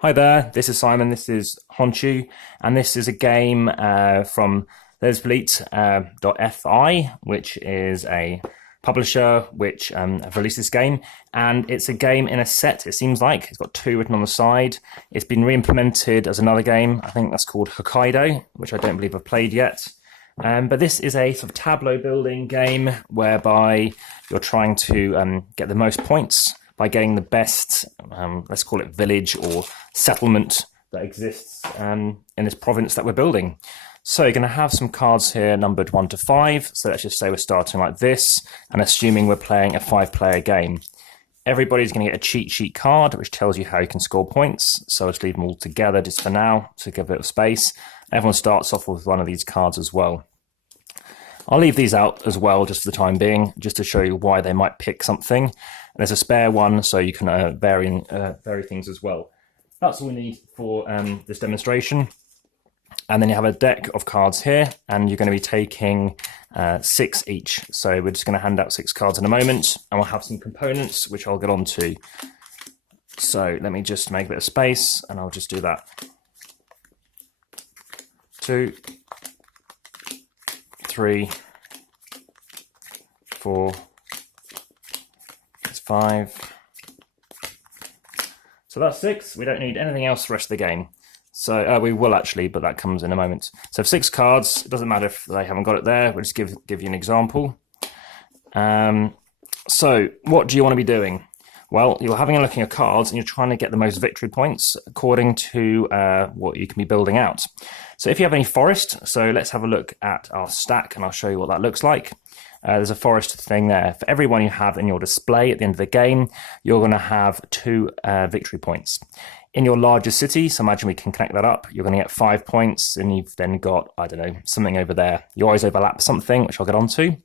Hi there, this is Simon, this is Honshu, and this is a game from Fi, which is a publisher which have released this game, and it's a game in a set, it seems like. It's got two written on the side. It's been re-implemented as another game, I think that's called Hokkaido, which I don't believe I've played yet. But this is a sort of tableau building game whereby you're trying to get the most points by getting the best, let's call it village or settlement that exists in this province that we're building. So you're going to have some cards here numbered 1 to 5. So let's just say we're starting like this and assuming we're playing a 5-player game. Everybody's going to get a cheat sheet card which tells you how you can score points. So I'll just leave them all together just for now to give a bit of space. Everyone starts off with one of these cards as well. I'll leave these out as well just for the time being, just to show you why they might pick something. There's a spare one, so you can vary things as well. That's all we need for this demonstration. And then you have a deck of cards here, and you're going to be taking 6 each. So we're just going to hand out 6 cards in a moment, and we'll have some components, which I'll get on to. So let me just make a bit of space, and I'll just do that. 2, 3, 4, 5. So that's 6. We don't need anything else for the rest of the game. So we will actually, but that comes in a moment. So 6 cards. It doesn't matter if they haven't got it there. We'll just give you an example. So what do you want to be doing? Well, you're having a look at your cards and you're trying to get the most victory points according to what you can be building out. So if you have any forest, so let's have a look at our stack and I'll show you what that looks like. There's a forest thing there. For every one you have in your display at the end of the game, you're going to have 2 victory points. In your largest city, so imagine we can connect that up, you're going to get 5 points, and you've then got, I don't know, something over there. You always overlap something, which I'll get onto.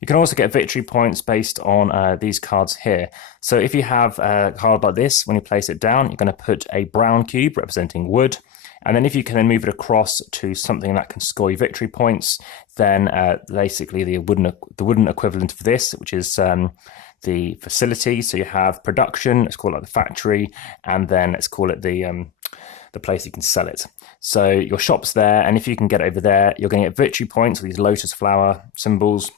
You can also get victory points based on these cards here. So if you have a card like this, when you place it down, you're going to put a brown cube representing wood. And then if you can then move it across to something that can score you victory points, then basically the wooden equivalent of this, which is the facility. So you have production, let's call it the factory, and then let's call it the place you can sell it. So your shop's there, and if you can get over there, you're going to get victory points with these lotus flower symbols,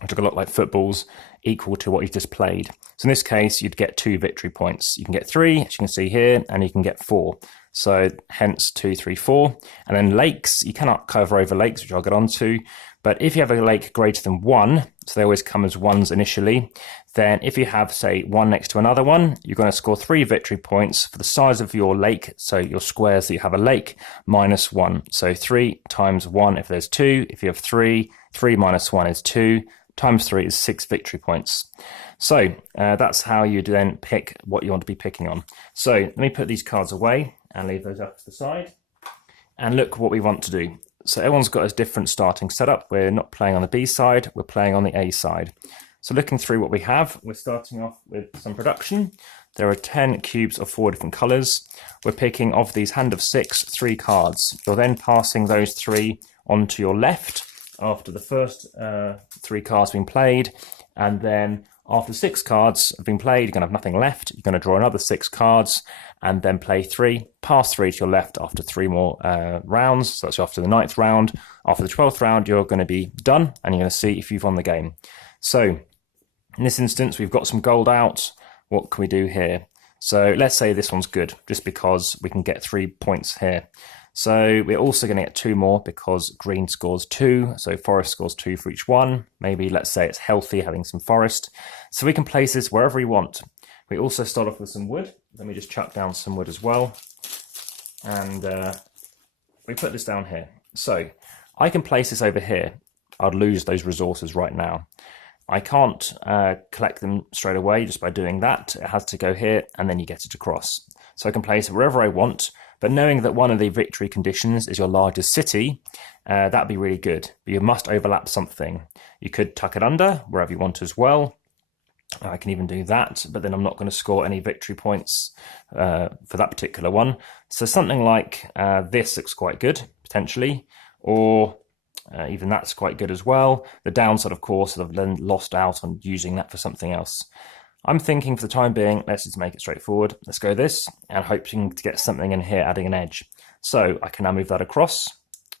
which look a lot like footballs, equal to what you've just played. So in this case, you'd get 2 victory points. You can get 3, as you can see here, and you can get 4. So hence 2, 3, 4. And then lakes, you cannot cover over lakes, which I'll get onto. But if you have a lake greater than 1, so they always come as 1s initially, then if you have, say, 1 next to another one, you're going to score 3 victory points for the size of your lake. So your squares that you have a lake, minus 1. So 3 times 1 if there's 2. If you have 3, 3 minus 1 is 2. Times 3 is 6 victory points. So that's how you then pick what you want to be picking on. So let me put these cards away and leave those up to the side. And look what we want to do. So everyone's got a different starting setup. We're not playing on the B side, we're playing on the A side. So looking through what we have, we're starting off with some production. There are 10 cubes of 4 different colours. We're picking of these hand of 6, 3 cards. You're then passing those 3 onto your left after the first 3 cards have been played, and then after 6 cards have been played, you're going to have nothing left. You're going to draw another 6 cards and then play 3, pass 3 to your left after 3 more rounds. So that's after the 9th round. After the 12th round, you're going to be done and you're going to see if you've won the game. So in this instance, we've got some gold out. What can we do here? So let's say this one's good just because we can get 3 points here. So we're also going to get 2 more because green scores 2, so forest scores 2 for each one. Maybe let's say it's healthy having some forest. So we can place this wherever we want. We also start off with some wood. Let me just chuck down some wood as well. And we put this down here. So I can place this over here. I'd lose those resources right now. I can't collect them straight away just by doing that. It has to go here and then you get it across. So I can place it wherever I want. But knowing that one of the victory conditions is your largest city, that'd be really good. But you must overlap something. You could tuck it under wherever you want as well. I can even do that, but then I'm not going to score any victory points for that particular one. So something like this looks quite good, potentially, or even that's quite good as well. The downside, of course, is I've then lost out on using that for something else. I'm thinking for the time being, let's just make it straightforward. Let's go this, and hoping to get something in here, adding an edge. So I can now move that across.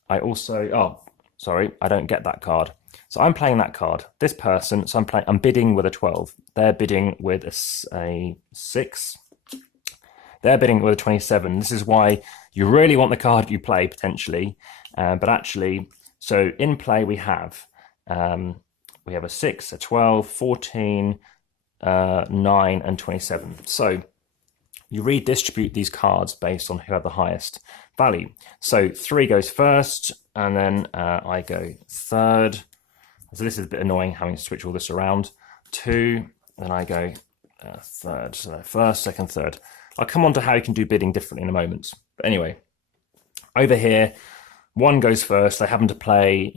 I also, oh, sorry, I don't get that card. So I'm playing that card. This person, so I'm bidding with a 12. They're bidding with a 6. They're bidding with a 27. This is why you really want the card you play, potentially. But actually, so in play we have a 6, a 12, 14, 9, and 27. So you redistribute these cards based on who have the highest value. So 3 goes first, and then I go third. So this is a bit annoying having to switch all this around. 2, then I go third. So first, second, third. I'll come on to how you can do bidding differently in a moment. But anyway, over here, 1 goes first. They happen to play,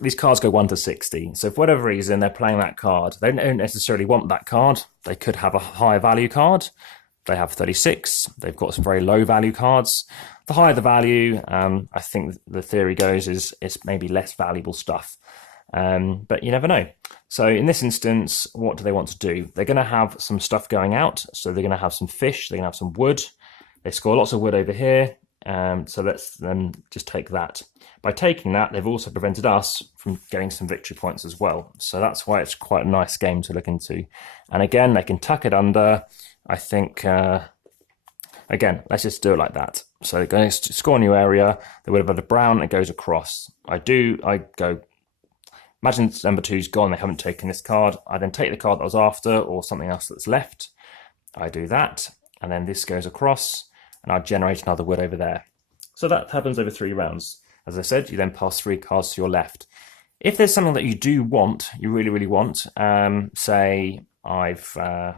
these cards go 1 to 60. So for whatever reason, they're playing that card. They don't necessarily want that card. They could have a higher value card. They have 36. They've got some very low value cards. The higher the value, I think the theory goes is maybe less valuable stuff. But you never know. So in this instance, what do they want to do? They're going to have some stuff going out. So they're going to have some fish. They're going to have some wood. They score lots of wood over here. So let's then just take that. By taking that, they've also prevented us from getting some victory points as well. So that's why it's quite a nice game to look into. And again, they can tuck it under. I think, again, let's just do it like that. So they're going to score a new area. They would have had a brown. It goes across. I go. Imagine number 2's gone, they haven't taken this card. I then take the card that I was after or something else that's left. I do that, and then this goes across, and I generate another wood over there. So that happens over 3 rounds. As I said, you then pass 3 cards to your left. If there's something that you do want, you really, really want, say I've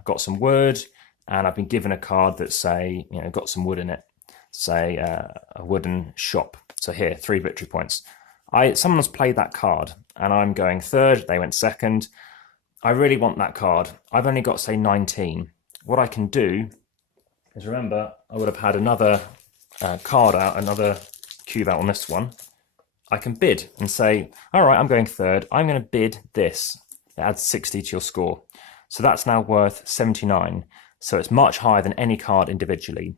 got some wood, and I've been given a card that's, say, got some wood in it. Say a wooden shop. So here, 3 victory points. Someone's played that card, and I'm going third. They went second. I really want that card. I've only got, say, 19. What I can do is, remember, I would have had another card out, another cube out on this one. I can bid and say, all right, I'm going third. I'm going to bid this. It adds 60 to your score. So that's now worth 79. So it's much higher than any card individually.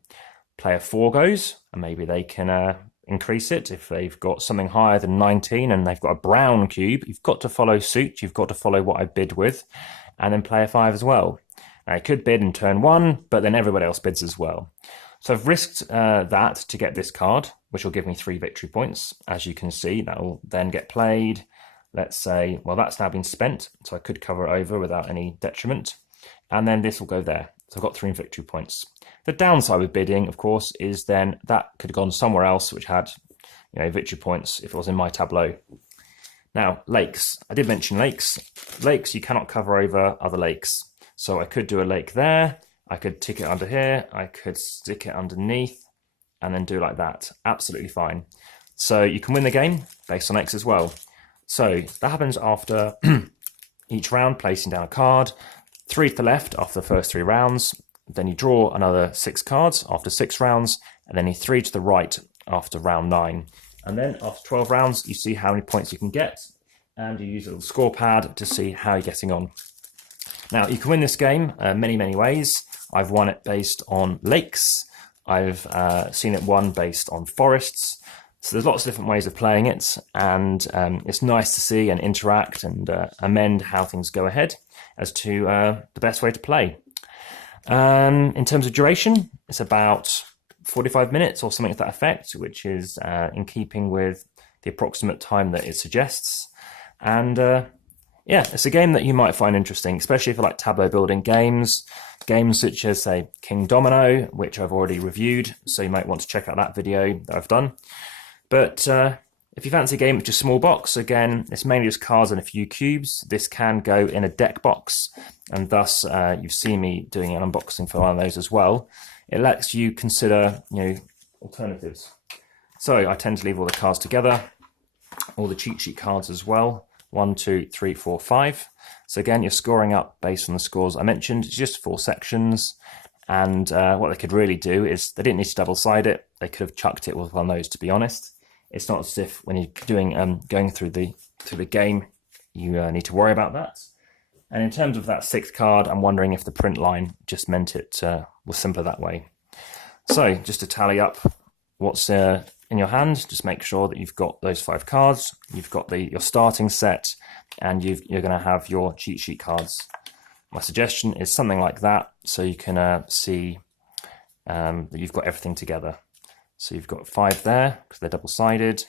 Player 4 goes, and maybe they can increase it. If they've got something higher than 19 and they've got a brown cube, you've got to follow suit. You've got to follow what I bid with. And then player 5 as well. Now, I could bid in turn 1, but then everybody else bids as well. So I've risked that to get this card, which will give me 3 victory points. As you can see, that will then get played. Let's say, well, that's now been spent, so I could cover it over without any detriment. And then this will go there. So I've got 3 victory points. The downside with bidding, of course, is then that could have gone somewhere else, which had, victory points if it was in my tableau. Now, lakes. I did mention lakes. Lakes, you cannot cover over other lakes. So I could do a lake there. I could tick it under here. I could stick it underneath and then do like that. Absolutely fine. So you can win the game based on X as well. So that happens after each round, placing down a card. 3 to the left after the first 3 rounds. Then you draw another 6 cards after 6 rounds, and then you 3 to the right after round 9. And then after 12 rounds, you see how many points you can get, and you use a little score pad to see how you're getting on. Now, you can win this game many, many ways. I've won it based on lakes. I've seen it won based on forests. So there's lots of different ways of playing it, and it's nice to see and interact and amend how things go ahead as to the best way to play. In terms of duration, it's about 45 minutes or something to that effect, which is in keeping with the approximate time that it suggests. And yeah, it's a game that you might find interesting, especially if you like tableau building games such as, say, King Domino, which I've already reviewed, so you might want to check out that video that I've done. But if you fancy a game with just a small box, again, it's mainly just cards and a few cubes. This can go in a deck box, and thus you've seen me doing an unboxing for one of those as well. It lets you consider, alternatives. So I tend to leave all the cards together, all the cheat sheet cards as well. 1, 2, 3, 4, 5. So again, you're scoring up based on the scores I mentioned. It's just 4 sections. And what they could really do is they didn't need to double-side it. They could have chucked it with one of those, to be honest. It's not as if when you're doing going through the game, you need to worry about that. And in terms of that 6th card, I'm wondering if the print line just meant it was simpler that way. So just to tally up what's in your hand, just make sure that you've got those 5 cards, you've got your starting set, and you're going to have your cheat sheet cards. My suggestion is something like that, so you can see that you've got everything together. So you've got 5 there, because they're double-sided,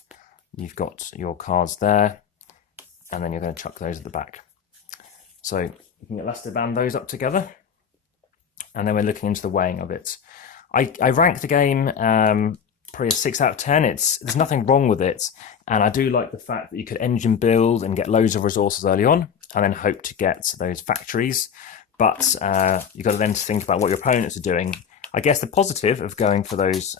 you've got your cards there, and then you're going to chuck those at the back. So you can elastiband those up together, and then we're looking into the weighing of it. I rank the game probably a 6 out of 10. There's nothing wrong with it, and I do like the fact that you could engine build and get loads of resources early on, and then hope to get those factories. But you've got to then think about what your opponents are doing. I guess the positive of going for those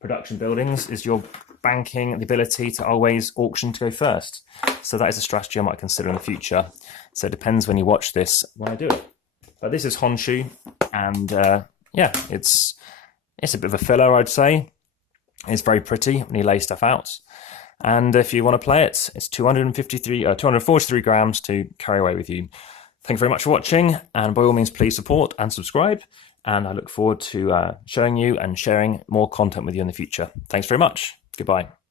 production buildings is you're banking the ability to always auction to go first. So that is a strategy I might consider in the future. So it depends when you watch this when I do it. But this is Honshu, and yeah, it's a bit of a filler, I'd say. It's very pretty when you lay stuff out. And if you want to play it, it's 243 grams to carry away with you. Thank you very much for watching, and by all means, please support and subscribe. And I look forward to showing you and sharing more content with you in the future. Thanks very much. Goodbye.